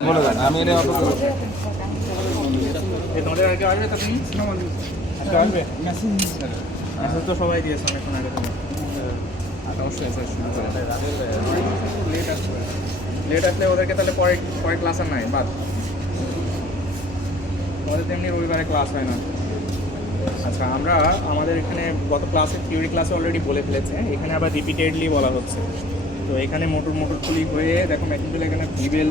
বলে দেন আমি এটা অত তোমাদের আগে আসবে তখন আজকে আসবে মেসেজ তো সবাই দিয়েছে অনেকক্ষণ আগে তুমি অবশ্যই স্যার শুরু করে লেট আসলে ওদেরকে তাহলে পরে ক্লাস আর নাই বাদ আমাদের তেমনি রবিবারে ক্লাস হয় না। আচ্ছা আমরা আমাদের এখানে গত ক্লাসে থিওরি ক্লাসে অলরেডি বলে ফেলেছে, এখানে আবার রিপিটেডলি বলা হচ্ছে। তো এখানে মোটর খুলি হয়ে দেখো মেশিনগুলো এখানে ভিবেল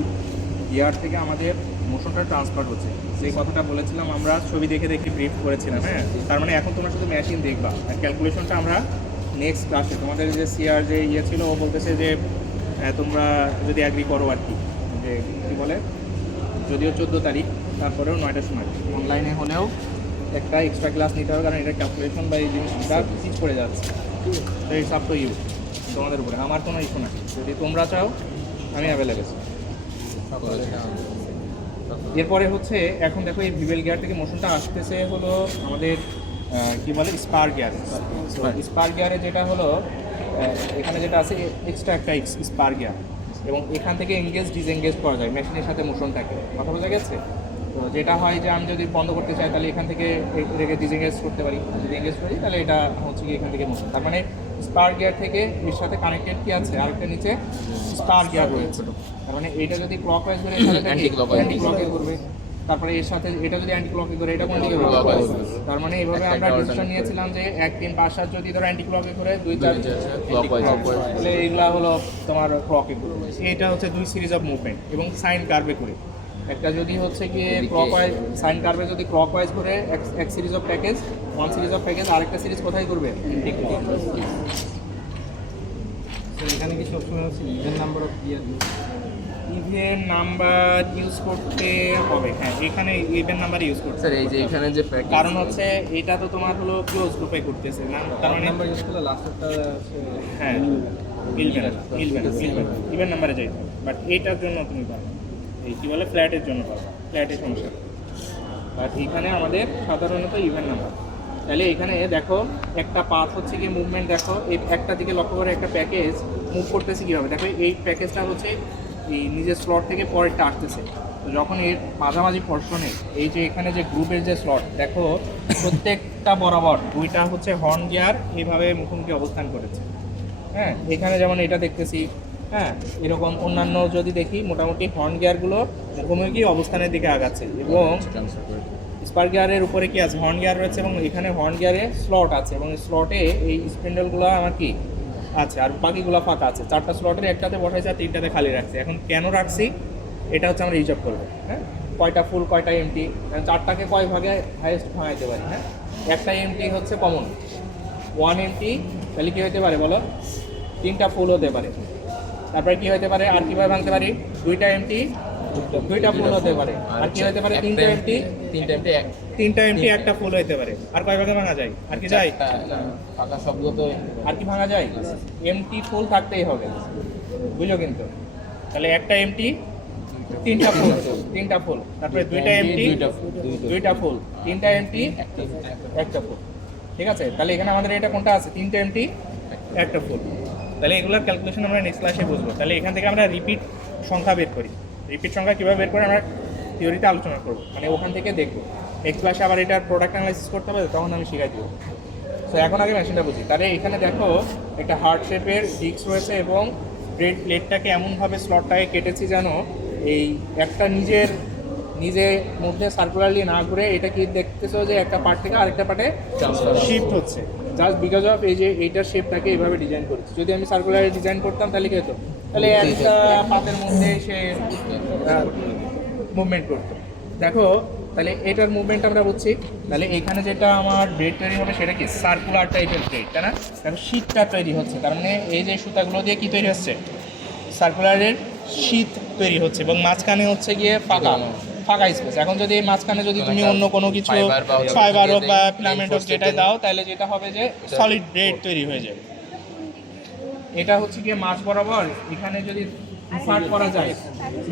গিয়ার থেকে আমাদের মোশনটা ট্রান্সফার হচ্ছে, যে কথাটা বলেছিলাম আমরা ছবি দেখে দেখে ব্রিফ করেছিলাম। হ্যাঁ, তার মানে এখন তোমরা শুধু মেশিন দেখবা আর ক্যালকুলেশনটা আমরা নেক্সট ক্লাসে তোমাদের যে সিআর যে ইয়ে ছিল ও বলতেছে যে তোমরা যদি অ্যাগ্রি করো আর কি, যে কী বলে যদিও 14 তারিখ তারপরেও 9টার সময় অনলাইনে হলেও একটা এক্সট্রা ক্লাস নিতে হবে, কারণ এটা ক্যালকুলেশন বা এই জিনিসটা ঠিক করে যাচ্ছে। তো ইটস আপ টু ইউ, তোমাদের উপরে, আমার কোনো ইস্যু নাই। যদি তোমরা চাও আমি অ্যাভেলেবেল। এরপরে হচ্ছে এখন দেখো এই ভিবেল গিয়ার থেকে মোশনটা আসতেছে হলো আমাদের কি বলে স্পার গিয়ার। স্পার গিয়ারে যেটা হলো এখানে যেটা আছে এক্সট্রা একটা স্পার গিয়ার, এবং এখান থেকে এঙ্গেজ ডিসএঙ্গেজ করা যায় মেশিনের সাথে মোশনটাকে। কথা বোঝা গেছে? তো যেটা হয় যে আমি যদি বন্ধ করতে চাই তাহলে এখান থেকে রেখে ডিসএঙ্গেজ করতে পারি, যদি এঙ্গেজ করি তাহলে এটা হচ্ছে কি এখান থেকে মোশন। তার মানে স্পার গিয়ার থেকে এর সাথে কানেক্টেড কি আছে আরেকটা নিচে স্পার গিয়ার রয়েছে। তার মানে এটা যদি ক্লকওয়াইজ করে অ্যান্টি ক্লকে করবে, তারপরে এর সাথে এটা যদি অ্যান্টি ক্লকে করে এটা কোন দিকে ক্লকওয়াইজ। তার মানে এইভাবে আমরা ডিসিশন নিয়েছিলাম যে 1 3 5 7 যদি ধরো অ্যান্টি ক্লকে করে 2 4 ক্লকওয়াইজ, তাহলে এইগুলা হলো তোমার ক্লকে করবে। এটা হচ্ছে 2 সিরিজ অফ মুভমেন্ট এবং সাইন কার্ভে করে। একটা যদি হচ্ছে গিয়ে ক্লকওয়াইজ সাইন কার্ভে যদি ক্লকওয়াইজ করে এক series of package, one series of package, আরেকটা সিরিজ কোথায় করবে এখানে কি সবসময় হচ্ছে even number of year even number use করতে হবে। হ্যাঁ, এখানে ইভেন নাম্বার ইউজ করতে স্যার এই যে এখানে যে কারণ হচ্ছে এটা তো তোমার হলো ক্লোজ গ্রুপে করতেছে না, তার মানে নাম্বার ইউজ করলে লাস্টেরটা হ্যাঁ ইভেন নাম্বারে যাইতে হবে। বাট এইটার জন্য তুমি পারবে এই কী বলে ফ্ল্যাটের জন্য পারবে, ফ্ল্যাটের সমস্যা। বাট এখানে আমাদের সাধারণত ইভেন নাম্বার। তাহলে এখানে দেখো একটা পাথ হচ্ছে কি মুভমেন্ট, দেখো এই একটা দিকে লক্ষ্য করে একটা প্যাকেজ মুভ করতেছে কীভাবে, দেখো এই প্যাকেজটা হচ্ছে এই নিজের স্লট থেকে পরেরটা আসতেছে। তো যখন এর মাঝামাঝি পর্শনে এই যে এখানে যে গ্রুপের যে স্লট দেখো প্রত্যেকটা বরাবর দুইটা হচ্ছে হর্ন গিয়ার এইভাবে মুখোমুখি অবস্থান করেছে। হ্যাঁ, এখানে যেমন এটা দেখতেছি, হ্যাঁ এরকম অন্যান্য যদি দেখি মোটামুটি হর্ন গিয়ারগুলো মুখোমুখি অবস্থানের দিকে আগাচ্ছে, এবং স্পার গিয়ারের উপরে কি আছে হর্ন গিয়ার রয়েছে, এবং এখানে হর্ন গিয়ারে স্লট আছে, এবং স্লটে এই স্পিন্ডেলগুলো আমার কি আছে আর বাকিগুলো ফাঁকা আছে। 4টা স্লটের একটাতে বসাইছে আর 3টাতে খালি রাখছে। এখন কেন রাখছি এটা হচ্ছে আমরা হিসাব করবো। হ্যাঁ, কয়টা ফুল কয়টা এমটি, 4টাকে কয় ভাগে হাইয়েস্ট ভাঙাইতে পারি। হ্যাঁ, একটা এমটি হচ্ছে কমন 1 এমটি, তাহলে কী হতে পারে বলো 3টা ফুল হতে পারে। তারপরে কী হতে পারে আর কীভাবে ভাঙতে পারি 2টা এমটি 2টা ফুল হতে পারে, আর কি হতে পারে 3টা এমটি 3টা এমটি একটা ফুল হতে পারে। আর কয় ভাগে ভাঙা যায় আর কি যায় ফাঁকা শব্দ তো আর কি ভাঙা যায় এমটি ফুল থাকতেই হবে, বুঝলো? কিন্তু তাহলে একটা এমটি 3টা ফুল, তারপরে 2টা এমটি 2টা ফুল, 3টা এমটি একটা ফুল। ঠিক আছে, তাহলে এখানে আমাদের এটা কোনটা আছে 3টা এমটি একটা ফুল। তাহলে এগুলোর ক্যালকুলেশন আমরা নেক্সট ক্লাসে বুঝবো। তাহলে এখান থেকে আমরা রিপিট সংখ্যা বের করি, রিপিট সংখ্যা কীভাবে বের করে আমরা থিওরিতে আলোচনা করবো, মানে ওখান থেকে দেখবো। নেক্সট ক্লাসে আবার এটার প্রোডাক্ট অ্যানালাইসিস করতে হবে, তখন আমি শিখাই দেবো। সো এখন আগে মেশিনটা বুঝি। তাহলে এখানে দেখো একটা হার্ট শেপের ডিস্ক রয়েছে, এবং ব্রেড প্লেটটাকে এমনভাবে স্লটটাকে কেটেছি যেন এই একটা নিজের মধ্যে সার্কুলারলি না ঘুরে এটা কি দেখতেছো যে একটা পার্ট থেকে আরেকটা পার্টে শিফট হচ্ছে, জাস্ট বিকজ অফ এই যে এইটার শেপটাকে এইভাবে ডিজাইন করেছি। যদি আমি সার্কুলার ডিজাইন করতাম তাহলে কী হতো, তাহলে একটা পাতের মধ্যে সে মুভমেন্ট করতো। দেখো তাহলে এটার মুভমেন্ট আমরা বুঝছি। তাহলে এখানে যেটা আমার ব্রেড তৈরি হবে সেটা কি সার্কুলার টাইপের ব্রেড, তাই না? দেখো শীতটা তৈরি হচ্ছে, তার মানে এই যে সুতাগুলো দিয়ে কি তৈরি হচ্ছে সার্কুলারের শীত তৈরি হচ্ছে, এবং মাঝখানে হচ্ছে গিয়ে ফাঁকা স্পেস। এখন যদি মাঝখানে যদি তুমি অন্য কোনো কিছু ফাইবার হোক বা ফিলামেন্ট হোক যেটাই দাও, তাহলে যেটা হবে যে সলিড ব্রেড তৈরি হয়ে যাবে। এটা হচ্ছে গিয়ে মাছ বরাবর এখানে যদি ইনসার্ট করা যায়,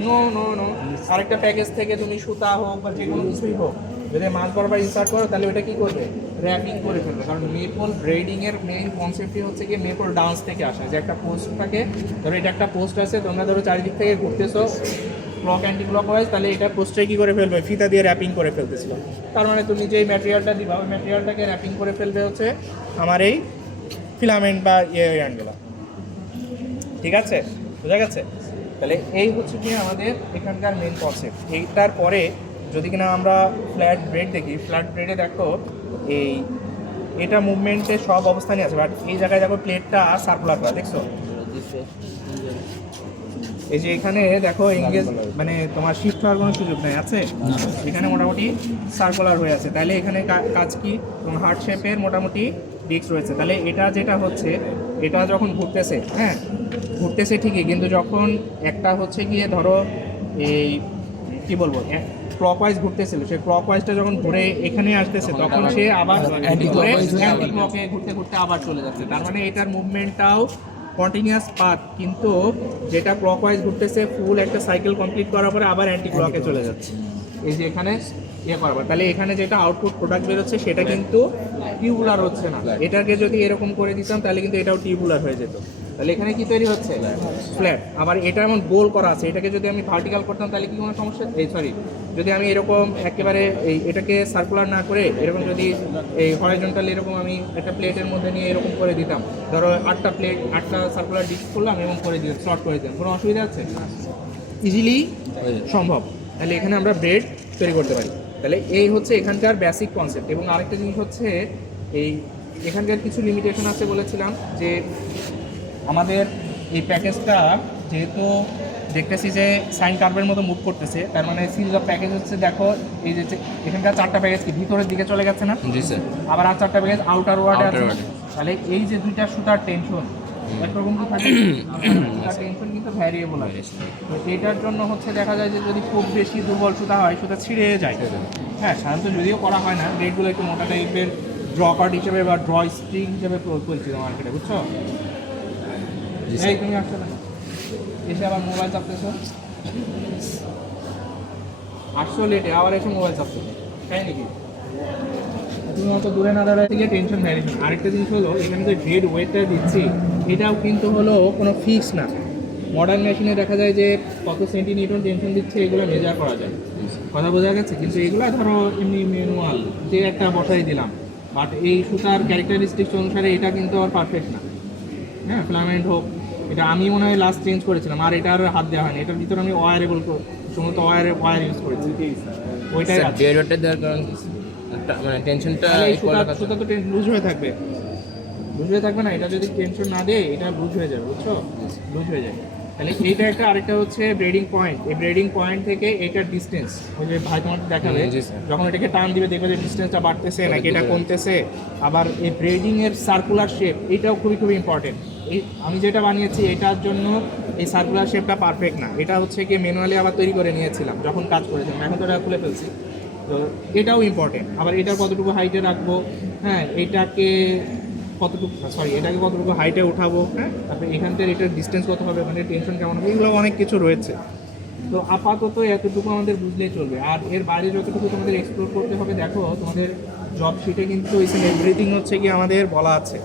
নো আরেকটা প্যাকেজ থেকে তুমি সুতা হোক বা যে কোনো কিছুই হোক যদি মাছ বরাবর ইনসার্ট করো, তাহলে ওটা কী করবে র্যাপিং করে ফেলবে। কারণ মেপল ব্রেডিংয়ের মেইন কনসেপ্টই হচ্ছে গিয়ে মেপল ডান্স থেকে আসে, যে একটা পোস্ট থাকে, ধরো এটা একটা পোস্ট আছে, তোমরা ধরো চারিদিক থেকে ঘুরতেছো, ক্লক অ্যান্টি ক্লকওয়াইজ, তাহলে এটা পোস্টে কী করে ফেলবে, ফিতা দিয়ে র্যাপিং করে ফেলতেছিল। তার মানে তুমি যেই ম্যাটেরিয়ালটা দিবা ওই ম্যাটেরিয়ালটাকে র্যাপিং করে ফেলবে হচ্ছে আমার এই ফিলামেন্ট বা ইয়ার্নগুলো। ঠিক আছে, বোঝা গেছে? তাহলে এই হচ্ছে কি আমাদের এখানকার মেন কনসেপ্ট। এইটার পরে যদি কিনা আমরা ফ্ল্যাট ব্রেড দেখি, ফ্ল্যাট ব্রেডে দেখো এই এটা মুভমেন্টে সব অবস্থানই আছে, বাট এই জায়গায় দেখো প্লেটটা সার্কুলার করা, দেখছো? এই যে এখানে দেখো এঙ্গেজ মানে তোমার শিফট হওয়ার কোনো সুযোগ নেই, আছে এখানে মোটামুটি সার্কুলার হয়ে আছে। তাহলে এখানে কাজ কি, তোমার হার্ট শেপের মোটামুটি ডিস্ক রয়েছে। তাহলে এটা যেটা হচ্ছে, এটা যখন ঘুরতেছে, হ্যাঁ ঘুরতেছে ঠিকই, কিন্তু যখন একটা হচ্ছে গিয়ে ধরো এই কি বলবো ক্লকওয়াইজ ঘুরতেছিল, সে ক্লকওয়াইজটা যখন ঘুরে এখানে আসতেছে তখন সে আবার অ্যান্টি ক্লকে ঘুরতে ঘুরতে আবার চলে যাচ্ছে। তার মানে এটার মুভমেন্টটাও কন্টিনিউয়াস পাথ, কিন্তু যেটা ক্লকওয়াইজ ঘুরতেছে ফুল একটা সাইকেল কমপ্লিট করার পরে আবার অ্যান্টি ক্লকে চলে যাচ্ছে। এই যে এখানে ইয়ে করাবার, তাহলে এখানে যেটা আউটপুট প্রোডাক্ট বেরোচ্ছে সেটা কিন্তু টিউবুলার হচ্ছে না। এটাকে যদি এরকম করে দিতাম তাহলে কিন্তু এটাও টিউবুলার হয়ে যেত। তাহলে এখানে কি তৈরি হচ্ছে, ফ্ল্যাট। আবার এটা এমন গোল করা আছে, এটাকে যদি আমি ভার্টিক্যাল করতাম তাহলে কি কোনো সমস্যা, যদি আমি এরকম একেবারে এটাকে সার্কুলার না করে এরকম যদি এই হরাইজন্টাল এরকম আমি একটা প্লেটের মধ্যে নিয়ে এরকম করে দিতাম, ধরো 8টা সার্কুলার ডিস্ক করলাম এবং করে দিলাম, স্লট করে দিলাম, কোনো অসুবিধা আছে? ইজিলি সম্ভব। তাহলে এখানে আমরা ব্রেড তৈরি করতে পারি। তাহলে এই হচ্ছে এখানকার বেসিক কনসেপ্ট। এবং আরেকটা জিনিস হচ্ছে এই এখানকার কিছু লিমিটেশন আছে, বলেছিলাম যে আমাদের এই প্যাকেজটা যেহেতু দেখতেছি যে সাইন কার্ভের মতো মুভ করতেছে, তার মানে সিরিজ অফ প্যাকেজ হচ্ছে, দেখো এই যে এখানকার 4টা প্যাকেজ কি ভিতরের দিকে চলে গেছে না? জি স্যার। আবার আর 4টা প্যাকেজ আউটার ওয়ার্ডে আছে। তাহলে এই যে 2টা সুতার টেনশন একরকম কি থাকে, সুতার টেনশন কিন্তু ভ্যারিয়েবল আছে। তো এটার জন্য হচ্ছে দেখা যায় যে যদি খুব বেশি দুর্বল সুতা হয়, সুতা ছিঁড়ে যায়। হ্যাঁ, সাধারণত যদিও করা হয় না, ব্লেডগুলো একটু মোটা টাইপের ড্র কার্ড হিসেবে বা ড্র স্ট্রিং হিসেবে পরিচিত মার্কেটে, বুঝছো? এই তুমি আসছো না, এসে আবার মোবাইল চাপতেছো, আসছো লেটে আবার এসে মোবাইল চাপতেছো, তাই নাকি? তুমি অত দূরে না দাঁড়ায় থেকে টেনশন ভ্যারিয়েশন। আরেকটা জিনিস হলো এখানে যে ডেড ওয়েটটা দিচ্ছি এটাও কিন্তু হলো কোনো ফিক্স না। মডার্ন মেশিনে দেখা যায় যে কত সেন্টিনিউটন টেনশন দিচ্ছে এগুলো মেজার করা যায়, কথা বোঝা গেছে? কিন্তু এগুলো ধরো এমনি ম্যানুয়াল যে একটা বসাই দিলাম, বাট এই সুতার ক্যারেক্টারিস্টিক্স অনুসারে এটা কিন্তু আর পারফেক্ট না। হ্যাঁ, ফিলামেন্ট হোক, এটা আমি মনে হয় লাস্ট চেঞ্জ করেছিলাম, আর এটা আর হাত দেওয়া হয়নি। এটার ভিতরে আমি ওয়ারেবল সমস্ত ওয়ার ইউজ করেছি, ওইটাই দেওয়ার কারণ মানে টেনশনটা সুতা তো লুজ হয়ে থাকবে, লুজ হয়ে থাকবে না। এটা যদি টেনশন না দেয় এটা লুজ হয়ে যাবে, বুঝছো? লুজ হয়ে যায়। তাহলে এইটা একটা, আরেকটা হচ্ছে ব্রেডিং পয়েন্ট। এই ব্রেডিং পয়েন্ট থেকে এইটার ডিস্টেন্স, ওই যে ভাই তোমাকে দেখাবে যখন এটাকে টান দিবে দেখবে যে ডিস্টেন্সটা বাড়তেছে নাকি এটা কমতেছে। আবার এই ব্রেডিংয়ের সার্কুলার শেপ এইটাও খুবই খুবই ইম্পর্টেন্ট। এই আমি যেটা বানিয়েছি এটার জন্য এই সার্কুলার শেপটা পারফেক্ট না, এটা হচ্ছে কি ম্যানুয়ালি আবার তৈরি করে নিয়েছিলাম যখন কাজ করেছিলাম, এখন তো এটা খুলে ফেলছি। তো এটাও ইম্পর্টেন্ট। আবার এটা কতটুকু হাইটে রাখবো, হ্যাঁ এটাকে এটাকে কতটুকু হাইটে উঠাবো, হ্যাঁ তারপরে এখান থেকে এটার ডিস্টেন্স কত হবে, মানে টেনশন কেমন হবে, এগুলো অনেক কিছু রয়েছে। তো আপাতত এতটুকু আমাদের বুঝলেই চলবে। আর এর বাইরে যতটুকু তোমাদের এক্সপ্লোর করতে হবে, দেখো তোমাদের জব শিটে কিন্তু এভরিথিং হচ্ছে কি আমাদের বলা আছে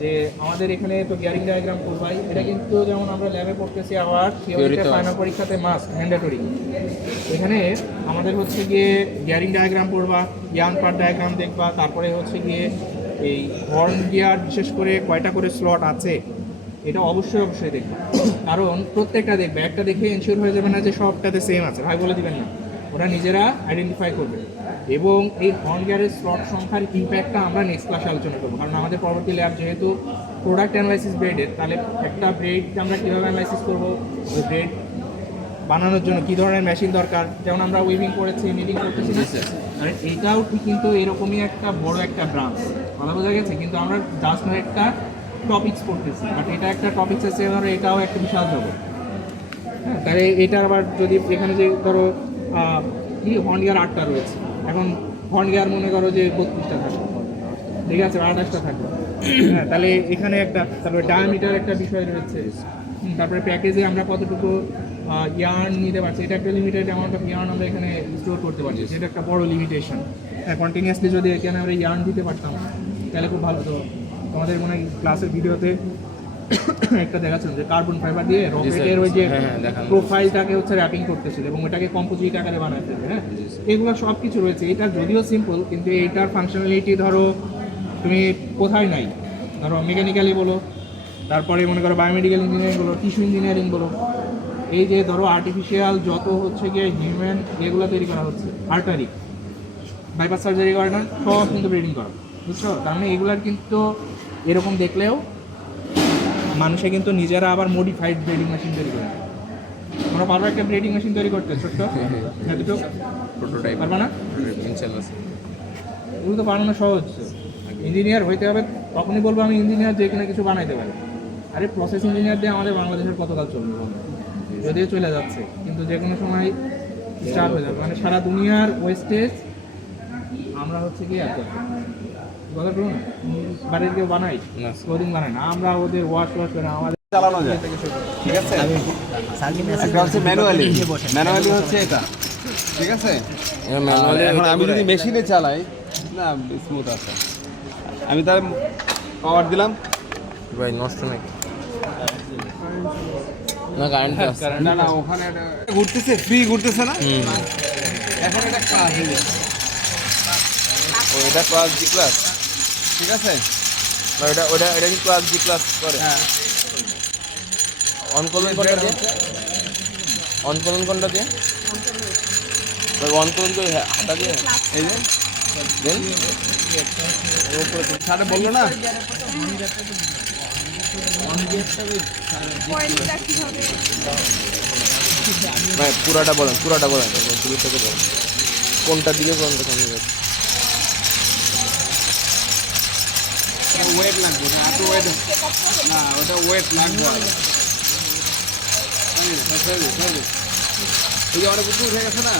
যে আমাদের এখানে তো গিয়ারিং ডায়াগ্রাম করবাই। এটা কিন্তু যেমন আমরা ল্যাবে পড়তেছি, আবার থিওরিতে ফাইনাল পরীক্ষাতে মাস্ট ম্যান্ডেটরি। এখানে আমাদের হচ্ছে গিয়ে গিয়ারিং ডায়াগ্রাম পড়বা, ইয়ার্ন পার্ট ডায়াগ্রাম দেখবা, তারপরে হচ্ছে গিয়ে এই হর্ন গিয়ার বিশেষ করে কয়টা করে স্লট আছে এটা অবশ্যই দেখবে। কারণ প্রত্যেকটা দেখবে, একটা দেখে এনশিওর হয়ে যাবে না যে সবটাতে সেম আছে, ভাই বলে দিবেন না, ওরা নিজেরা আইডেন্টিফাই করবে। এবং এই হর্ন গিয়ারের স্লট সংখ্যার ইম্প্যাক্টটা আমরা নেক্সট ক্লাসে আলোচনা করবো। কারণ আমাদের পরবর্তী ল্যাব যেহেতু প্রোডাক্ট অ্যানালাইসিস ব্রেডের, তাহলে একটা ব্রেড আমরা কীভাবে অ্যানালাইসিস করবো, ওই ব্রেড বানানোর জন্য কী ধরনের মেশিন দরকার, যেমন আমরা উইভিং করেছি, নিডিং করতেছি না, আর এইটাও ঠিক কিন্তু এরকমই একটা বড় একটা ব্রাঞ্চ, কথা বোঝা গেছে? কিন্তু আমরা জাস্ট একটা টপিকস পড়তেছি, বাট এটা একটা টপিকস আছে, ধরো এটাও একটা বিশাল জগৎ। হ্যাঁ, তাহলে এটার আবার যদি এখানে যে ধরো কি হর্ন গিয়ার 8টা রয়েছে, এখন হর্ন গিয়ার মনে করো যে 32টা থাকবে, ঠিক আছে, 28টা থাকবে। হ্যাঁ, তাহলে এখানে একটা, তারপরে ডায়ামিটার একটা বিষয় রয়েছে, তারপরে প্যাকেজে আমরা কতটুকু ইয়ার্ন নিতে পারছি, এটা একটা লিমিটেড অ্যামাউন্ট অফ ইয়ার্ন আমরা এখানে স্টোর করতে পারছি, সেটা একটা বড় লিমিটেশন। হ্যাঁ, কন্টিনিউয়াসলি যদি এখানে আমরা ইয়ার্ন দিতে পারতাম তাহলে খুব ভালো। তো তোমাদের মনে হয় ক্লাসের ভিডিওতে একটা দেখাচ্ছেন যে কার্বন ফাইবার দিয়ে রকেটের ওই যে প্রোফাইলটাকে হচ্ছে র্যাপিং করতেছিল এবং এটাকে কম্পোজিট আকারে বানাতে হবে, হ্যাঁ এগুলো সব কিছু রয়েছে। এটা যদিও সিম্পল, কিন্তু এইটার ফাংশনালিটি ধরো তুমি কোথায় নাই, ধরো মেকানিক্যালি বলো, তারপরে মনে করো বায়োমেডিক্যাল ইঞ্জিনিয়ারিং বলো, টিস্যু ইঞ্জিনিয়ারিং বলো, এই যে ধরো আর্টিফিশিয়াল যত হচ্ছে গিয়ে হিউম্যান এগুলো তৈরি করা হচ্ছে, আর্টারি বাইপাস সার্জারি করে না, সব কিন্তু ব্রিডিং করা, বুঝছো? তার মানে এগুলার কিন্তু এরকম দেখলেও মানুষে কিন্তু নিজেরা আবার মডিফাইড ব্রিডিং মেশিন তৈরি করে। তোমরা পারবে একটা ব্রিডিং মেশিন তৈরি করতে ছোট্ট দুটো প্রোটোটাইপ পারবে না? ইনশাআল্লাহ। এগুলো তো বানানো সহজ। ইঞ্জিনিয়ার হইতে হবে, তখনই বলবো আমি ইঞ্জিনিয়ার যে কিনা কিছু বানাইতে পারি। আরে প্রসেস ইঞ্জিনিয়ার দিয়ে আমাদের বাংলাদেশের কত কাজ চলবে বলো? যদিও চলে যাচ্ছে, কিন্তু যে কোনো সময় স্টার্ট হয়ে যাবে। মানে সারা দুনিয়ার ওয়েস্টেজ আমরা হচ্ছে কি এত কথা বলুন, বাড়ির কেউ বানাই ক্লোদিং বানাই না, আমরা ওদের ওয়াশ করে আমাদের চালানো যায়, ঠিক আছে? একটা হচ্ছে ম্যানুয়ালি, ম্যানুয়ালি হচ্ছে এটা, ঠিক আছে? এখন আমি যদি মেশিনে চালাই না স্মুথ আছে, আমি তার পাওয়ার দিলাম ভাই নষ্ট নাকি না কারেন্ট আছে? না না ওখানে একটা ঘুরতেছে, ফ্রি ঘুরতেছে না, এখন এটা ক্লাস ও এটা ক্লাস জি ক্লাস, ঠিক আছে? না এটা ওটা এটা কি ক্লাস জি ক্লাস করে? হ্যাঁ অন করুন কোনটা দিয়ে, অন করুন কোনটা দিয়ে ভাই, অন করুন তো হাতা দিয়ে, এই যে দেন সাড়ে বললো না ভাই পুরাটা বলেন, শুরু থেকে বলেন কোনটা দিকে কোনটা সামনে যাচ্ছে। ওয়েট লাগবে না, এত ওয়েট না, ওটা ওয়েট লাগবে এই যে অনেক উঁচু উঠে গেছে না,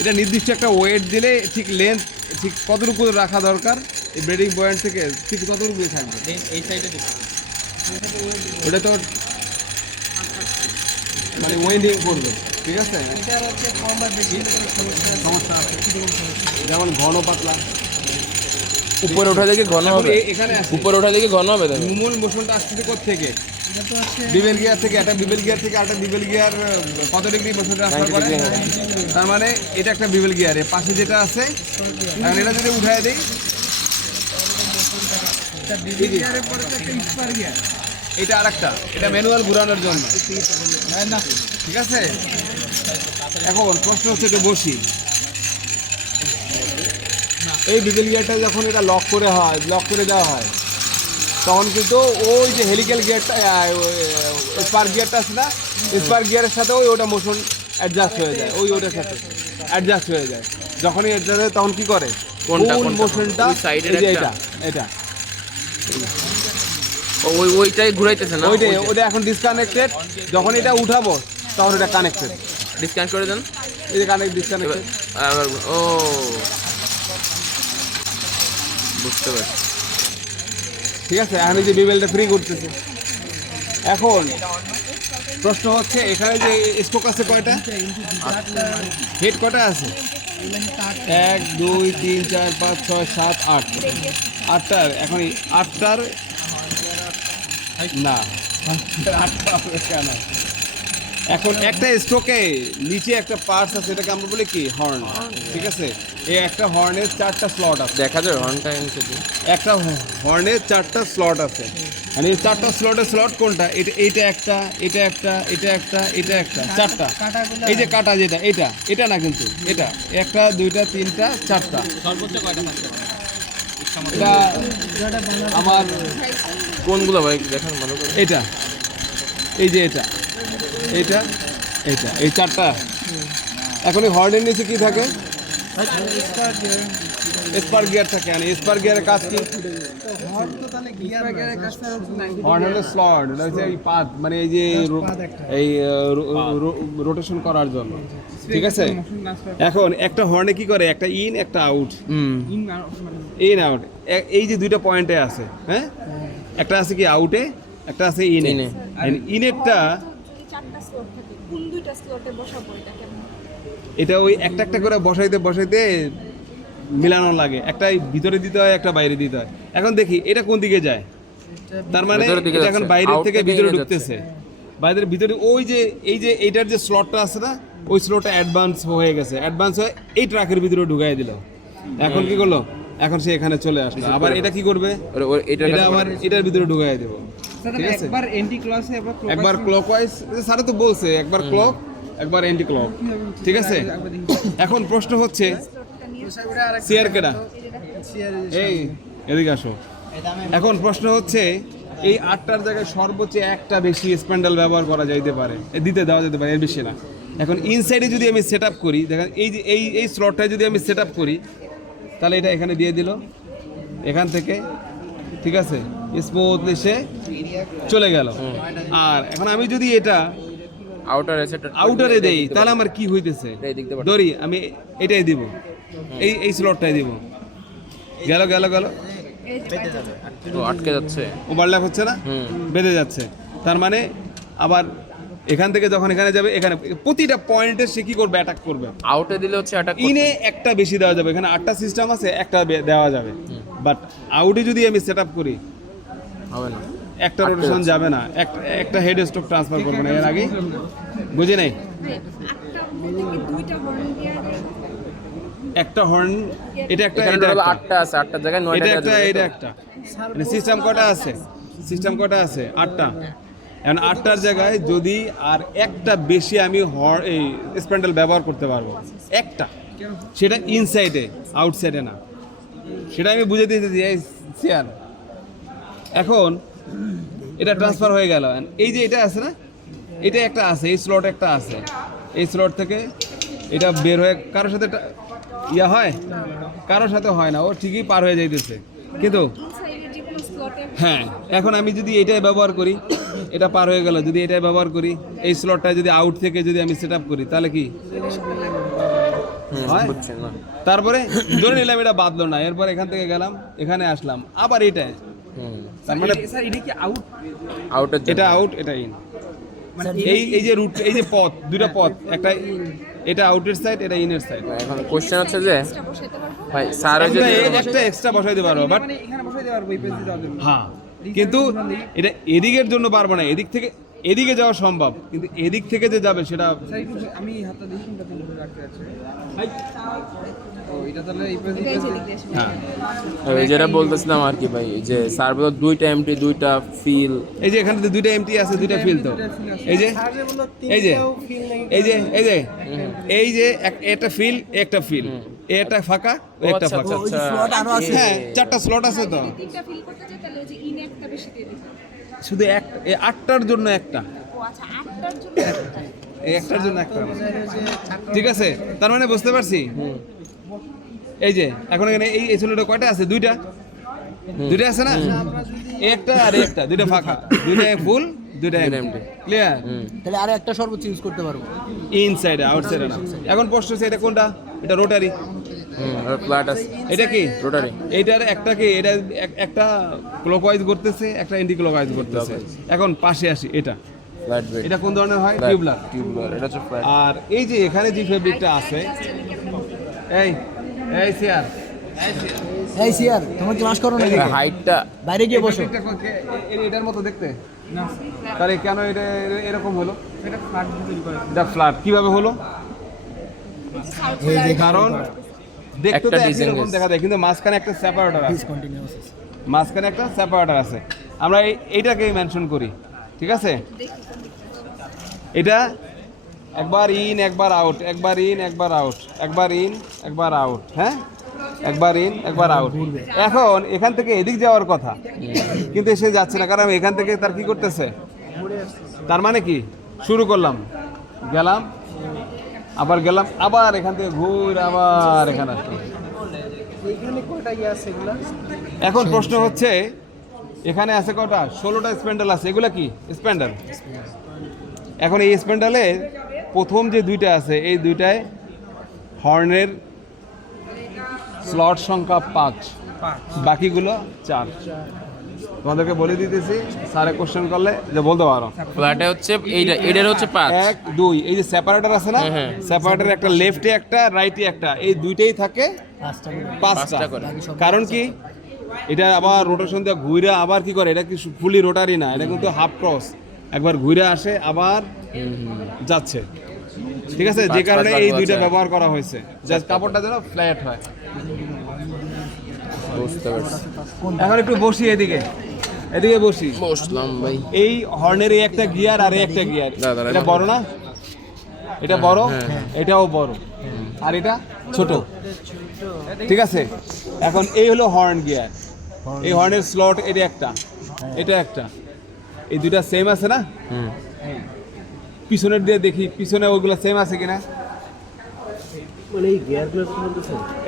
এটা নির্দিষ্ট একটা ওয়েট দিলে ঠিক লেন্থ ঠিক কতটুকু রাখা দরকার এই ব্রিডিং পয়েন্ট থেকে ঠিক কতটুকু থাকবে, এই সাইডে ওটা তো মানে ওয়েন্ডিং করবে, ঠিক আছে? সমস্যা আছে, যেমন ঘন পাতলা উপরে ওঠা দেখে ঘন এখন হবে, এখানে আছে উপরে ওঠা দেখে ঘন হবে তাহলে। মূল মোশনটা আসছে কোত্থেকে? বিবেল গিয়ার থেকে, একটা বিবেল গিয়ার থেকে একটা বিবেল গিয়ার কত ডিগ্রি মোশন ট্রান্সফার করে? তার মানে এটা একটা বিবেল গিয়ার, এর পাশে যেটা আছে এখন এটা যদি উঠায় দেই, এটা আরেকটা, এটা ম্যানুয়াল ঘুরানোর জন্য, ঠিক আছে? এখন প্রশ্ন হচ্ছে একটু বসি, এই বিবেল গিয়ারটা যখন এটা লক করে দেওয়া হয় তখন কিন্তু ওই যে হেলিক্যাল গিয়ারটা স্পার্ক গিয়ারটা আছে না, স্পার্ক গিয়ারের সাথে ওটা মোশন অ্যাডজাস্ট হয়ে যায়, ওটার সাথে অ্যাডজাস্ট হয়ে যায়। যখনই অ্যাডজাস্ট হয় তখন কি করে? কোনটা মোশনটা ওই সাইডের একটা? এটা ওইটাই ঘুরাইতেছে না, ওইটা এখন ডিসকানেক্টেড, যখন এটা উঠাবো তখন এটা কানেক্টেড, ডিসকানেক্ট করে দেন। এই যে ডিসকানেক্টেড, আবার ও বুঝতে পারছি। ঠিক আছে? এখন এই যে বিবেলটা ফ্রি করতেছে। এখন প্রশ্ন হচ্ছে এখানে যে স্ট্রোক আছে কয়টা, হেড কয়টা আছে? 1 2 3 4 5 6 7 8, আটটার এখন এই আটটার না আটটা হবে কেন? এখন একটা স্ট্রোকে নিচে একটা পার্টস আছে, এটাকে আমরা বলি কি হর্ন, ঠিক আছে? এই একটা হর্নের 4টা স্লট আছে, দেখা যায় হর্নটা নিচে দিয়ে। একটা হর্নের 4টা স্লট আছে, মানে এই 4টা স্লটের স্লট কোনটা? এটা একটা, এটা একটা, এটা একটা, এটা একটা, 4টা। এই যে কাটা যেটা, এটা না, কিন্তু এটা 1টা 2টা 3টা 4টা, সর্বোচ্চ কয়টা থাকতে পারে? এটা আমার কোনগুলো ভাই দেখান ভালো করে। এটা, এই যে এটা, এই 4টা। এখন এই হর্নের নিচে কি থাকে? স্পার্ক গিয়ার থাকে। আর স্পার্ক গিয়ারের কাজ কি? হর্ন হলো স্লট, এটা হচ্ছে এই পাত, মানে এই যে এই রোটেশন করার জন্য, ঠিক আছে? এখন একটা হর্নে কি করে? একটা ইন একটা আউট, ইন আউট, এই যে দুইটা পয়েন্টে আছে, হ্যাঁ? একটা আছে কি আউটে, একটা আছে ইনে। ইনেরটা এটা ওই একটা একটা করে বসাইতে মিলানো লাগে, একটা ভিতরে দিতে হয়, একটা বাইরে দিতে হয়। এখন দেখি এটা কোন দিকে যায়, তার মানে ভেতরের দিকে এটা এখন যাচ্ছে। বাইরের Out থেকে থেকে ভিতরে in এ ঢুকতেছে, বাইরের ভিতরে ওই যে এই যে এইটার যে স্লটটা আছে না, ওই স্লটটা অ্যাডভান্স হয়ে গেছে, অ্যাডভান্স হয়ে এই ট্রাকের ভিতরে ঢুকাই দিল। এখন কি করলো, এখন সে এখানে চলে আসলো, আবার এটা কি করবে, এটা এটা আবার এটার ভিতরে ঢুকাই দেবো। ঠিক আছে, একবার এন্টি ক্লাসে একবার ক্লকওয়াইজ, স্যারে তো বলছে একবার ক্লক একবার অ্যান্টি ক্লক। ঠিক আছে, এখন প্রশ্ন হচ্ছে সিআর কেডা, এই এদিকে আসো। এখন প্রশ্ন হচ্ছে এই 8টার জায়গায় সর্বোচ্চ একটা বেশি স্প্যান্ডেল ব্যবহার করা যাইতে পারে, দিতে দেওয়া যেতে পারে, এর বেশি না। এখন ইনসাইডে যদি আমি সেট আপ করি, দেখেন এই যে এই স্লটটায় যদি আমি সেট আপ করি, তাহলে এটা এখানে দিয়ে দিল এখান থেকে। ঠিক আছে, স্মুথলি সে চলে গেল। আর এখন আমি যদি এটা আউটারে দেই, তাহলে আমার কি হইতেছে, ধরি আমি এটাই দিব, এই স্লটটাই দিব, গেল গেল গেল, আটকে যাচ্ছে, ওভারল্যাপ হচ্ছে না, বেঁধে যাচ্ছে। তার মানে আবার এখান থেকে যখন এখানে যাবে, এখানে প্রতিটা পয়েন্টে সে কি করবে, অ্যাটাক করবে। আউটে দিলে হচ্ছে অ্যাটাক ইনে একটা বেশি দেওয়া যাবে, এখানে 8টা সিস্টেম আছে, একটা দেওয়া যাবে। বাট আউটে যদি আমি সেট আপ করি, হবে না, একটা রোটেশন যাবে না, একটা হেড স্ট্রোক ট্রান্সফার করবে না। এর আগে বুঝি নাই, একটা হর্ন, এটা একটা, এটা একটা, 8টা আছে, 8টার জায়গায় 9টা এটা একটা, এটা একটা, মানে সিস্টেম কটা আছে, সিস্টেম কটা আছে, 8টা। এখন 8টার জায়গায় যদি আর একটা বেশি আমি এই স্প্যান্ডেল ব্যবহার করতে পারবো, একটা, সেটা ইনসাইডে, আউটসাইডে না, সেটা আমি বুঝে দিয়েছি এই চেয়ার। এখন এটা ট্রান্সফার হয়ে গেল, এই যে এটা আছে না, এটা একটা আছে, এই স্লট একটা আছে, এই স্লট থেকে এটা বের হয়ে কারোর সাথে ইয়া হয়, কারোর সাথে হয় না, ও ঠিকই পার হয়ে যাইতেছে। কিন্তু হ্যাঁ, এখন আমি যদি এটাই ব্যবহার করি, এটা পার হয়ে গেল, যদি এটাই ব্যবহার করি, এই স্লটটা যদি আউট থেকে যদি আমি সেট আপ করি, তাহলে কি হয়? তারপরে ধরে নিলাম এটা বাদলো না, এরপর এখান থেকে গেলাম, এখানে আসলাম, আবার এটাই, তার মানে এটা কি আউট, আউটের এটা আউট, এটা ইন। এই যে রুট, এই যে পথ, দুটো পথ, একটা এটা আউটের সাইড, এটা ইনের সাইড। এখন কোশ্চেন হচ্ছে যে ভাই স্যার যদি একটা এক্সট্রা বসাই দিতে পারবো, বাট মানে এখানে বসাই দিতে পারবো এই পেজ দেওয়ার জন্য। হ্যাঁ, কিন্তু এটা এদিকের জন্য পারবো না, এদিক থেকে এদিকে যাওয়া সম্ভব, কিন্তু এদিক থেকে যে যাবে সেটা স্যার একটু আমি হাতটা দেখি কোনটা কোন করে রাখতে আছে। ও এটা তাহলে এই পেজ হ্যাঁ, ওই যেটা বলতেছিলাম আর কি ভাই, যে স্যার বলল 2টা এমটি 2টা ফিল, এই যে এখানে তো দুইটা এমটি আছে, দুইটা ফিল, তো এই যে এই যে এই যে এই যে এই যে একটা ফিল, একটা ফিল, একটা ফাঁকা, একটা আচ্ছা, ফাঁকা, আচ্ছা, হ্যাঁ 4টা স্লট আছে তো, তিনটা ফিল করতে চাই তাহলে ওই যে ইন একটা বেশি দিয়ে দিতে হবে। শুধু এক 8টার জন্য একটা, ও আচ্ছা 8টার জন্য একটা। এই একটার জন্য একটা, ঠিক আছে। তার মানে বুঝতে পারছি, এই যে এখন এখানে এই স্লটে কয়টা আছে, দুইটা আছে না, একটা আর একটা, দুইটা ফাঁকা, দুইটা ফুল, দুইটা এমটি, ক্লিয়ার। তাহলে আরো একটা সর্বোচ্চ ইউজ করতে পারবো, ইনসাইডে, আউটসাইডে না। এখন প্রশ্ন হচ্ছে এটা কোনটা, এটা রোটারি, ফ্ল্যাট আছে, এটা কি রোটারি, এইটার একটা কি, এটা একটা ক্লকওয়াইজ করতেছে, একটা এন্টি ক্লকওয়াইজ করতেছে। এখন পাশে আসি, এটা ফ্ল্যাট ব্রেড, এটা কোন ধরনের হয়, টিউবলার। টিউবলার, এটা হচ্ছে ফ্ল্যাট। আর এই যে এখানে যে ফেব্রিকটা আছে, এই এই চেয়ার, এই সিয়ার তোমার ক্লাস করো না হাইটটা বাইরে গিয়ে বসো, এটার মতো দেখতে তাহলে কেন এটা এরকম হলো, এটা ফ্ল্যাট তৈরি করে। এটা ফ্ল্যাট কিভাবে হলো, কারণ দেখতে তো একটা একই design রকম আছে। দেখা যায়, কিন্তু মাঝখানে একটা সেপারেটর আছে, কন্টিনিউয়াস মাঝখানে একটা সেপারেটর আছে। আমরা এইটাকেই মেনশন করি, ঠিক আছে। এটা একবার ইন একবার আউট, একবার ইন একবার আউট, একবার ইন একবার আউট, হ্যাঁ একবার ইন একবার আউট। এখন এখান থেকে এদিক যাওয়ার কথা, কিন্তু সে যাচ্ছে না, কারণ এখান থেকে তার কি করতেছে, তার মানে কি শুরু করলাম, গেলাম, আবার গেলাম, আবার এখান থেকে ঘুরে আবার এখানে আসলাম। এইখানে কয়টা ইয়ে আছে এগুলা? এখন প্রশ্ন হচ্ছে এখানে আছে কটা, 16টা স্প্যান্ডেল আছে, এগুলা কি স্প্যান্ডেল। এখন এই স্প্যান্ডেলে প্রথম যে দুইটা আছে, এই দুইটায় হর্নের স্লট সংখ্যা 5, বাকিগুলো 4। তোমাদেরকে বলে দিতেছি, স্যারে কোশ্চেন করলে যে বলতে পারো। ফ্ল্যাটে হচ্ছে এইটার হচ্ছে 5, 1 2, এই যে সেপারেটর আছে না, সেপারেটর একটা লেফটে একটা রাইটে একটা, এই দুইটাই থাকে 5টা। পাঁচটা করে। কারণ কি, এটা আবার রোটেশন দিয়ে ঘুরে আবার কি করে, এটা কি ফুলি রোটারি না, এটা কিন্তু হাফ ক্রস, একবার ঘুরে আসে আবার যাচ্ছে। ঠিক আছে, যে কারণে এই দুইটা ব্যবহার করা হয়েছে, জাস্ট কাপড়টা যেন ফ্ল্যাট হয়। বুঝতে পারছি। এখন একটু বসি এদিকে, এদিকে বসি। বসলাম ভাই। এই হর্নের এই একটা গিয়ার আর এই একটা গিয়ার, দাদা, এটা বড় না, এটা বড়, এটাও বড়, আর এটা ছোট। ঠিক আছে, এখন এই হলো হর্ন গিয়ার, এই হর্নের স্লট এটা একটা, এটা একটা, এই দুইটা সেম আছে না? পিছনের দিয়ে দেখি পিছনে ওইগুলো সেম আছে কিনা।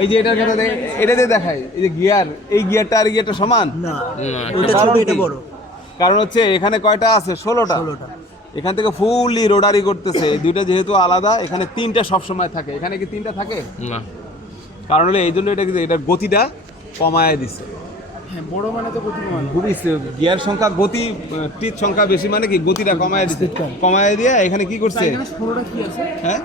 এই যে এটার কথা এটা দিয়ে দেখায়, এই যে গিয়ার, এই গিয়ারটা আর গিয়ারটা সমান না, না, ওটা ছোট এটা বড়। কারণ হচ্ছে এখানে কয়টা আছে, 16টা। এখান থেকে ফুললি রোডারি করতেছে, এই দুইটা যেহেতু আলাদা, এখানে 3টা সবসময় থাকে, এখানে কি 3টা থাকে? না, কারণ হলো এই জন্য এটার গতিটা কমায় দিছে। বড় মানে তো গতি কমানো। খুবই গিয়ার সংখ্যা, গতি টিচ সংখ্যা বেশি মানে কি গতিটা কমায় দিছে, কমায় দিয়ে এখানে কি করছে, এখানে 16টা কি আছে? হ্যাঁ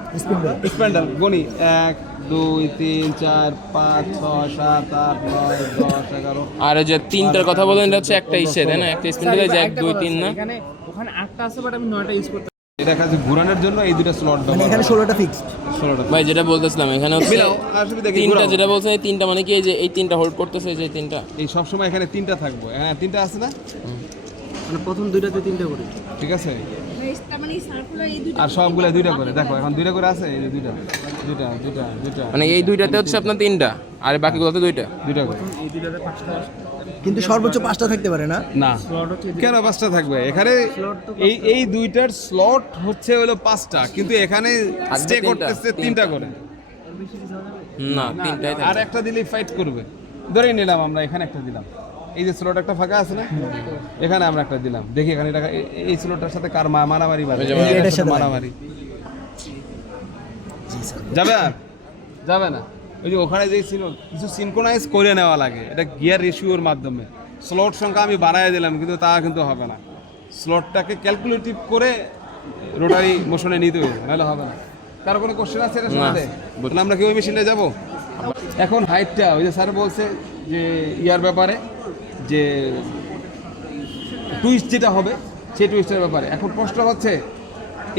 স্প্যান্ডাল গনি 1 2 3 4 5 6 7 8 9 10 11। আর এই যে তিনটার কথা বলেন, এটা হচ্ছে একটা ইসে, তাই না? একটা স্পিন যে 1 2 3 না, এখানে ওখানে 8টা আছে, বাট আমি 9টা ইউজ করতে। এটা কাছে ঘোরানোর জন্য এই দুটো স্লট মানে ব্যবহার এখানে 16টা ফিক্সড। 16টা। ভাই যেটা বলতেছিলাম এখানে হচ্ছে মিলাও, আসলে দেখি তিনটা, ঘোরাও। যেটা বলছেন এই তিনটা মানে কি, এই যে এই তিনটা হোল্ড করতেছে, এই যে এই তিনটা। এই সবসময় এখানে 3টা থাকবে, হ্যাঁ 3টা আছে না? মানে প্রথম দুইটাতে 3টা করে। ঠিক আছে, তার মানে এই সার্কুলার এই দুটো আর সবগুলা 2টা করে, দেখো এখন 2টা করে আছে, এই যে 2টা 2টা 2টা 2টা মানে এই দুইটাতে হচ্ছে আপনার তিনটা, আর বাকিগুলোতে দুইটা। 2টা করে। এই দুটোতে 5টা কিন্তু সর্বোচ্চ 5টা থাকতে পারে না? না, স্লট হচ্ছে। কেন 5টা থাকবে এখানে? এই দুইটার স্লট হচ্ছে হলো 5টা, কিন্তু এখানে স্টে তিনটা। করতেছে 3টা করে। না, তিনটাই আর একটা দিলেই ফাইট করবে। ধরে নিলাম আমরা এখানে একটা দিলাম, এই যে স্লট একটা ফাঁকা আছে না, এখানে আমরা একটা দিলাম, দেখি এখানে এটা এই স্লটটার সাথে কার মারামারি বাজে, এই যে এটার সাথে মারামারি যাবে, আর যাবে না। ওই যে ওখানে যে কিছু সিনক্রোনাইজ করে নেওয়া লাগে, এটা গিয়ার রেশিওর মাধ্যমে। স্লট সংখ্যা আমি বাড়ায় দিলাম, কিন্তু তা কিন্তু হবে না, স্লটটাকে ক্যালকুলেটিভ করে রোটারি মোশনে নিতে হবে, নাহলে হবে না। কারো কোনো কোশ্চেন আছে এটা শোনাতে? বললাম আমরা কি ওই মেশিনে যাবো? এখন হাইটটা ওই যে স্যার বলছে যে ইয়ার ব্যাপারে, যে টুইস্ট যেটা হবে সেই টুইস্টের ব্যাপারে। এখন প্রশ্ন হচ্ছে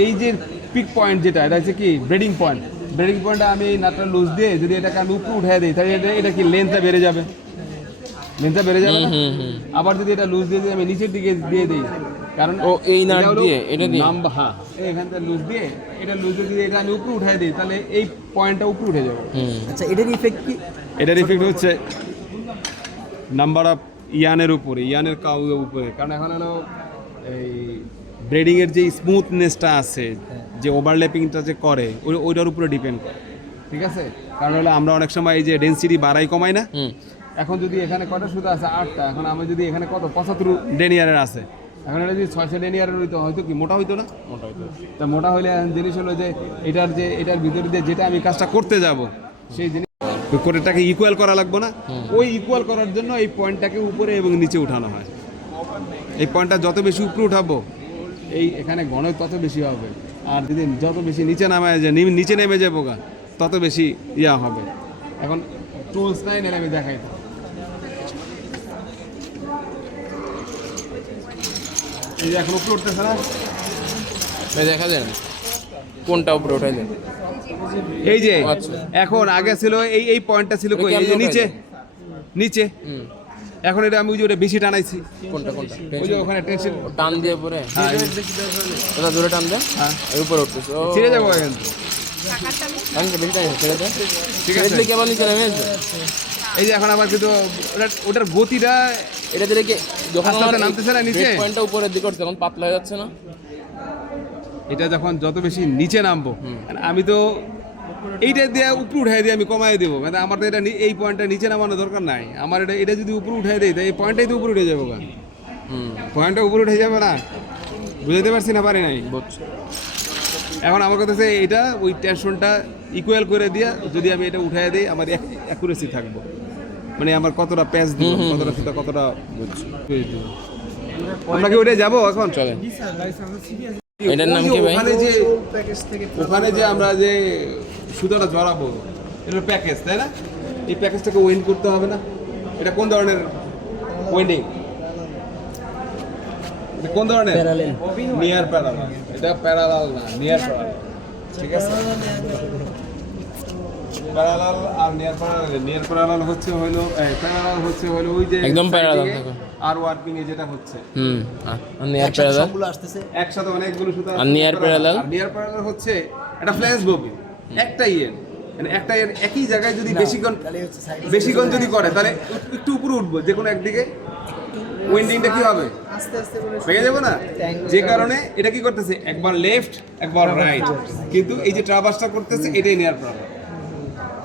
এই যে পিক পয়েন্ট যেটা, এটা হচ্ছে কি ব্রেডিং পয়েন্ট। ব্রেডিং পয়েন্টটা আমি এই নাটটা লুজ দিয়ে যদি এটাকে আমি উপরে উঠে দিই, তাহলে এটা কি লেন্থটা বেড়ে যাবে, লেন্থটা বেড়ে যাবে না? আবার যদি এটা লুজ দিয়ে যদি আমি নিচের দিকে দিয়ে দিই, কারণ ও এই নাট দিয়ে এটা দিয়ে নাম্বার, হ্যাঁ এখান থেকে লুজ দিয়ে, এটা লুজ দিয়ে এটা আমি উপরে উঠে দিই, তাহলে এই পয়েন্টটা উপরে উঠে যাবে। আচ্ছা, এটার ইফেক্ট কি? এটার ইফেক্ট হচ্ছে নাম্বার অফ ইয়ানের উপরে, ইয়ানের কাউয়ের উপরে। কারণ এখন হলো এই ব্রেডিংয়ের যে স্মুথনেসটা আছে, যে ওভারল্যাপিংটা যে করে, ওইটার উপরে ডিপেন্ড করে। ঠিক আছে, কারণ হলো আমরা অনেক সময় এই যে ডেন্সিটি বাড়াই কমাই না, এখন যদি এখানে কটা সুতো আছে 8টা, এখন আমি যদি এখানে কত 75 ডেনিয়ারের আছে, এখন এটা যদি 600 ডেনিয়ারের হইতো, হয়তো কি মোটা হইতো না? মোটা হইতো। তা মোটা হইলে জিনিস হলো যে এটার ভিতরে দিয়ে যেটা আমি কাজটা করতে যাব, সেই জিনিস ওই কোটেরটাকে ইকুয়াল করা লাগবে না? ওই ইকুয়াল করার জন্য এই পয়েন্টটাকে উপরে এবং নিচে উঠানো হয়। এই পয়েন্টটা যত বেশি উপরে উঠাবো, এই এখানে ঘন তত বেশি হবে, আর যদি যত বেশি নিচে নামায় যায়, নিচে নেমে যাবো গা, তত বেশি ইয়া হবে। এখন টুলস নাই না, আমি দেখাই তো। এই যে এখন উপরে উঠতেছে না, ভাই দেখা যায় না কোনটা উপরে উঠাইলেন? এই যে আচ্ছা। এখন আগে ছিল এই পয়েন্টটা ছিল কই, এই যে নিচে নিচে, এখন এটা আমি ওই যে ওটা বেশি টানাইছি। কোনটা ওই যে ওখানে টেনশন টান দিয়ে পরে ওটা জোরে টান দেন, এর উপরে উঠতেছে, ও ছিঁড়ে যাবো এখান থেকে। টানতে বেশি টান ছেড়ে দেন, ঠিক আছে, দেখলে কেবল নিচে নেমে আসবে। এই যে এখন আবার কিন্তু ওটার গতিটা এটা দিলে কি যখন আস্তে আস্তে নামতেছে না নিচে? পয়েন্টটা উপরের দিকে উঠছে, তখন পাতলা হয়ে যাচ্ছে না? এটা যখন যত বেশি নিচে নামবো, আমি তো এইটা দিয়ে উপরে উঠাই দিয়ে আমি কমাই দেবো, মানে আমার তো এটা এই পয়েন্টটা নিচে নামানো দরকার নাই। আমার এটা যদি উপরে উঠাই দেয়, তাই এই পয়েন্টটাই তো উপরে উঠে যাবো, পয়েন্টটা উপরে উঠে যাবে না। বুঝতে পারছি না, পারি নাই। এখন আমার কথা হচ্ছে এটা ওই টেনশনটা ইকুয়াল করে দিয়া যদি আমি এটা উঠাই দিই, আমার অ্যাকুরেসি থাকবো, মানে আমার কতটা প্যাচ দিব, কতটা সুতা, কতটা আমরা কি ওইটা যাবো এখন? চলেন। এটার নাম কি ভাই? ওখানে যে আমরা যে সুতোটা জড়াবো, এটা প্যাকেজ, তাই না? এই প্যাকেজটাকে ওয়েন করতে হবে না? এটা কোন ধরনের উইন্ডিং কোন ধরনের Parallel. নিয়ার প্যারালাল, এটা প্যারালাল না, নিয়ার প্যারালাল। ঠিক আছে, প্যারালাল আর নিয়ার প্যারালাল। নিয়ার প্যারালাল হচ্ছে হলো প্যারালাল হচ্ছে হলো ওই যে একদম parallel side থাকে। আর ওয়ার্কিং এ যেটা হচ্ছে আর নিয়ার একসাথে প্যারালাল সবগুলো আসতেছে। একসাথে অনেকগুলো সুতা। আর near parallel? আর নিয়ার প্যারালাল হচ্ছে এটা ফ্ল্যাশ ববিন, একটা ইয়ের মানে একটা ইয়ের একই জায়গায় যদি তাহলে হচ্ছে side এ বেশিক্ষণ যদি করে তাহলে একটু উপরে উঠবো যে কোনো একদিকে, উইন্ডিংটা কি হবে আস্তে আস্তে করে পেয়ে যাবো না, যে কারণে এটা কি করতেছে একবার লেফট একবার রাইট, কিন্তু এই যে ট্রাভার্সটা করতেছে এটাই নেয়ার প্রবলেম।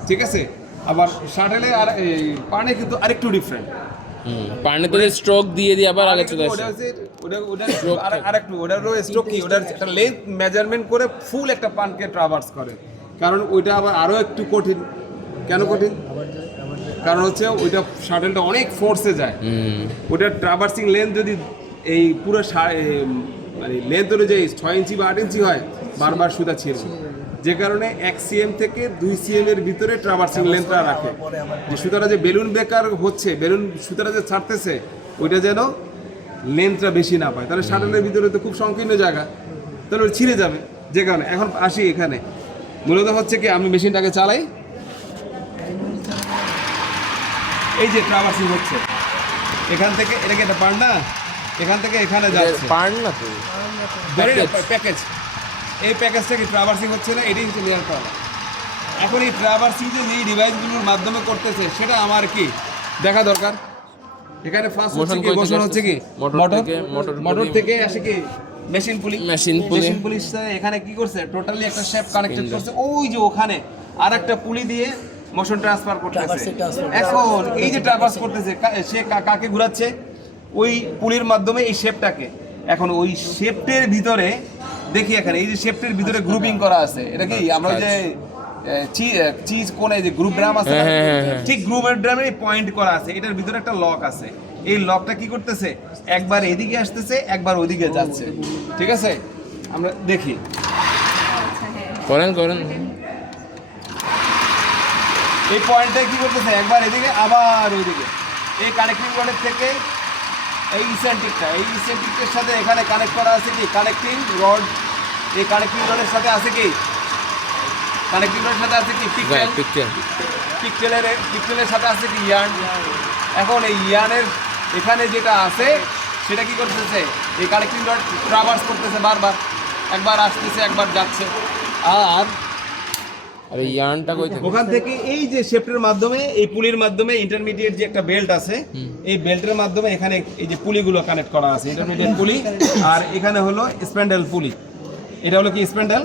ঠিক আছে, আবার শাটেলে আর এই পানে কিন্তু আরেকটু ডিফারেন্ট। পারনে তো স্ট্রোক দিয়ে দিয়ে আবার আগে চলে আসে। ওটা হচ্ছে ওটা আরেকটু ওটার স্ট্রোক কি ওটার একটা লেন্থ মেজারমেন্ট করে ফুল একটা পানকে ট্রাভার্স করে, কারণ ওইটা আবার আরো একটু কঠিন। কেন কঠিন? কারণ হচ্ছে ওইটা শাটেলটা অনেক ফোর্সে যায়, ওটার ট্রাভার্সিং লেন্থ যদি এই পুরো মানে লেন্থ অনুযায়ী 6 ইঞ্চি বা 8 ইঞ্চি হয়, বারবার সুতা ছিঁড়বে, যে কারণে 1 সিএম থেকে 2 সিএম এর ভিতরে ট্রাভার্সিং লেন্থটা রাখে, যে সুতাটা যে বেলুন বেকার হচ্ছে, বেলুন সুতাটা যে ছাড়তেছে ওইটা যেন লেন্থটা বেশি না পায়, তাহলে শাটেলের ভিতরে তো খুব সংকীর্ণ জায়গা, তাহলে ওটা ছিঁড়ে যাবে। যে কারণে এখন আসি এখানে, মূলত হচ্ছে কি আমি মেশিনটাকে চালাই, এই যে ট্রাভার্সিং হচ্ছে এখান থেকে, এটা কি একটা পার না, এখান থেকে এখানে যাচ্ছে পার না তো প্যাকেজ, এই প্যাকেজটা কি ট্রাভার্সিং হচ্ছে না, এটাই হচ্ছে লেয়ার প্রবলেম। এখন এই ট্রাভার্সিং যে এই ডিভাইসগুলোর মাধ্যমে করতেছে সেটা আমার কি দেখা দরকার। এখানে ফার্স্ট হচ্ছে কি মোশন হচ্ছে কি মোটর থেকে আসে কি মেশিন পুলি, মেশিন পুলি এখানে কি করছে টোটালি একটা শেপ কানেক্টেড করছে, ওই যে ওখানে আরেকটা পুলি দিয়ে মোশন ট্রান্সফার করতেছে। এখন এই যে ট্রাভার্স করতেছে সে কাকে ঘোরাচ্ছে, ওই পুলির মাধ্যমে এই শেপটাকে। এখন ওই শেপটের ভিতরে দেখি এখানে এই যে শেপটের ভিতরে গ্রুপিং করা আছে, এটা কি আমরা ওই যে চিজ কোণে যে গ্রুপ ড্রাম আছে না? ঠিক গ্রুপের ড্রামে পয়েন্ট করা আছে, এটার ভিতরে একটা লক আছে, এই লকটা কি করতেছে একবার এদিকে আসতেছে একবার ওদিকে যাচ্ছে। ঠিক আছে, আমরা দেখি করেন এই পয়েন্টটা কি করতেছে একবার এদিকে আবার ওইদিকে। এই কানেক্টিং রডের থেকে এই ইসেন্ট্রিকটার সাথে এখানে কানেক্ট করা আছে কি কানেক্টিং রড, এই কানেক্টিং রডের সাথে আছে কি পিকটেলের সাথে আছে কি ইয়ার্ন। এখন এই ইয়ার্নের এখানে যেটা আছে সেটা কি করতেছে এই কানেক্টিং রড ট্রাভার্স করতেছে বারবার, একবার আসতেছে একবার যাচ্ছে। আর এই ইয়ার্নটা কই থাকে? ওখান থেকে এই যে শেফটের মাধ্যমে এই পুলির মাধ্যমে ইন্টারমিডিয়েট যে একটা বেল্ট আছে, এই বেল্টের মাধ্যমে এখানে এই যে পুলিগুলো কানেক্ট করা আছে, ইন্টারমিডিয়েট পুলি, আর এখানে হলো স্প্যান্ডেল পুলি। এটা হলো কি স্প্যান্ডেল,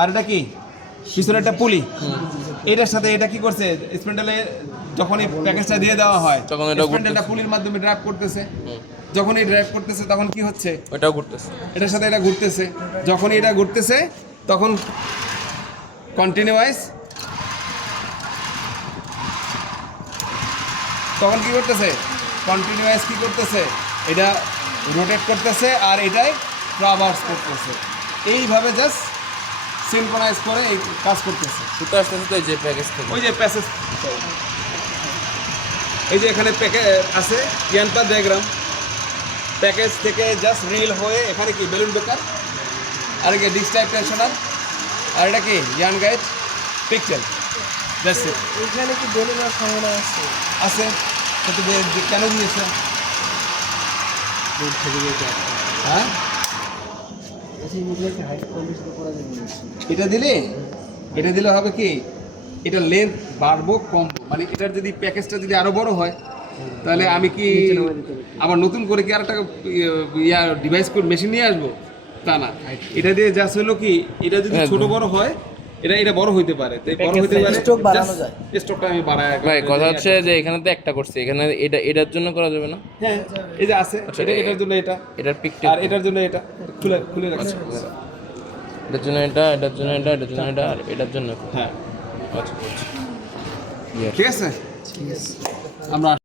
আর এটা কি পিছনে একটা পুলি। এটার সাথে এটা কি করছে স্প্যান্ডেলে যখন এই প্যাকেজটা দিয়ে দেওয়া হয় তখন এটা স্প্যান্ডেলটা পুলির মাধ্যমে ড্রাইভ করতেছে, যখন এই ড্রাইভ করতেছে তখন কি হচ্ছে ওটাও ঘুরতেছে, এটার সাথে এটা ঘুরতেছে, যখন এটা ঘুরতেছে তখন কন্টিনিউয়াস, তখন কি করতেছে কন্টিনিউয়াস কি করতেছে এটা রোটেট করতেছে আর এটাই ট্রাভার্স করতেছে, এইভাবে জাস্ট সিনক্রোনাইজ করে এই কাজ করতেছে। সুতো আসতেছে তো এই যে প্যাকেজ থেকে, ওই যে প্যাসেজ, এই যে এখানে প্যাকেজ আছে ইয়ানপা ডায়াগ্রাম, প্যাকেজ থেকে জাস্ট রিল হয়ে এখানে কি বেলুন বেকার, আর কি ডিস্ক টাইপ টেনশনার, আর এটা কি ইয়ান গাইড পিকচার। That's it. এখানে কি বেলুনের সম্ভাবনা আছে? আছে, কিন্তু কেন দিয়েছে? হ্যাঁ, এটা দিলে হবে কি এটা লেন্থ বাড়বো কম, মানে এটার যদি প্যাকেজটা যদি আরো বড় হয় তাহলে আমি কি আবার নতুন করে কি আর একটা ডিভাইস করে মেশিন নিয়ে আসবো? তা না, এটা দিয়ে জাস্ট হলো কি এটা যদি ছোট বড় হয় এটা বড় হইতে পারে, তাই বড় হইতে পারে স্টক বাড়ানো যায়, স্টকটা আমি বাড়ায়। ভাই কথা হচ্ছে যে এখানে তো একটা করছে, এখানে এটার জন্য করা যাবে না? হ্যাঁ, এই যে আছে এটার জন্য এটার পিকটা, আর এটার জন্য এটা খুলে রাখছি। এটার জন্য এটার জন্য এটা আর এটার জন্য। হ্যাঁ, আচ্ছা ঠিক আছে, আমরা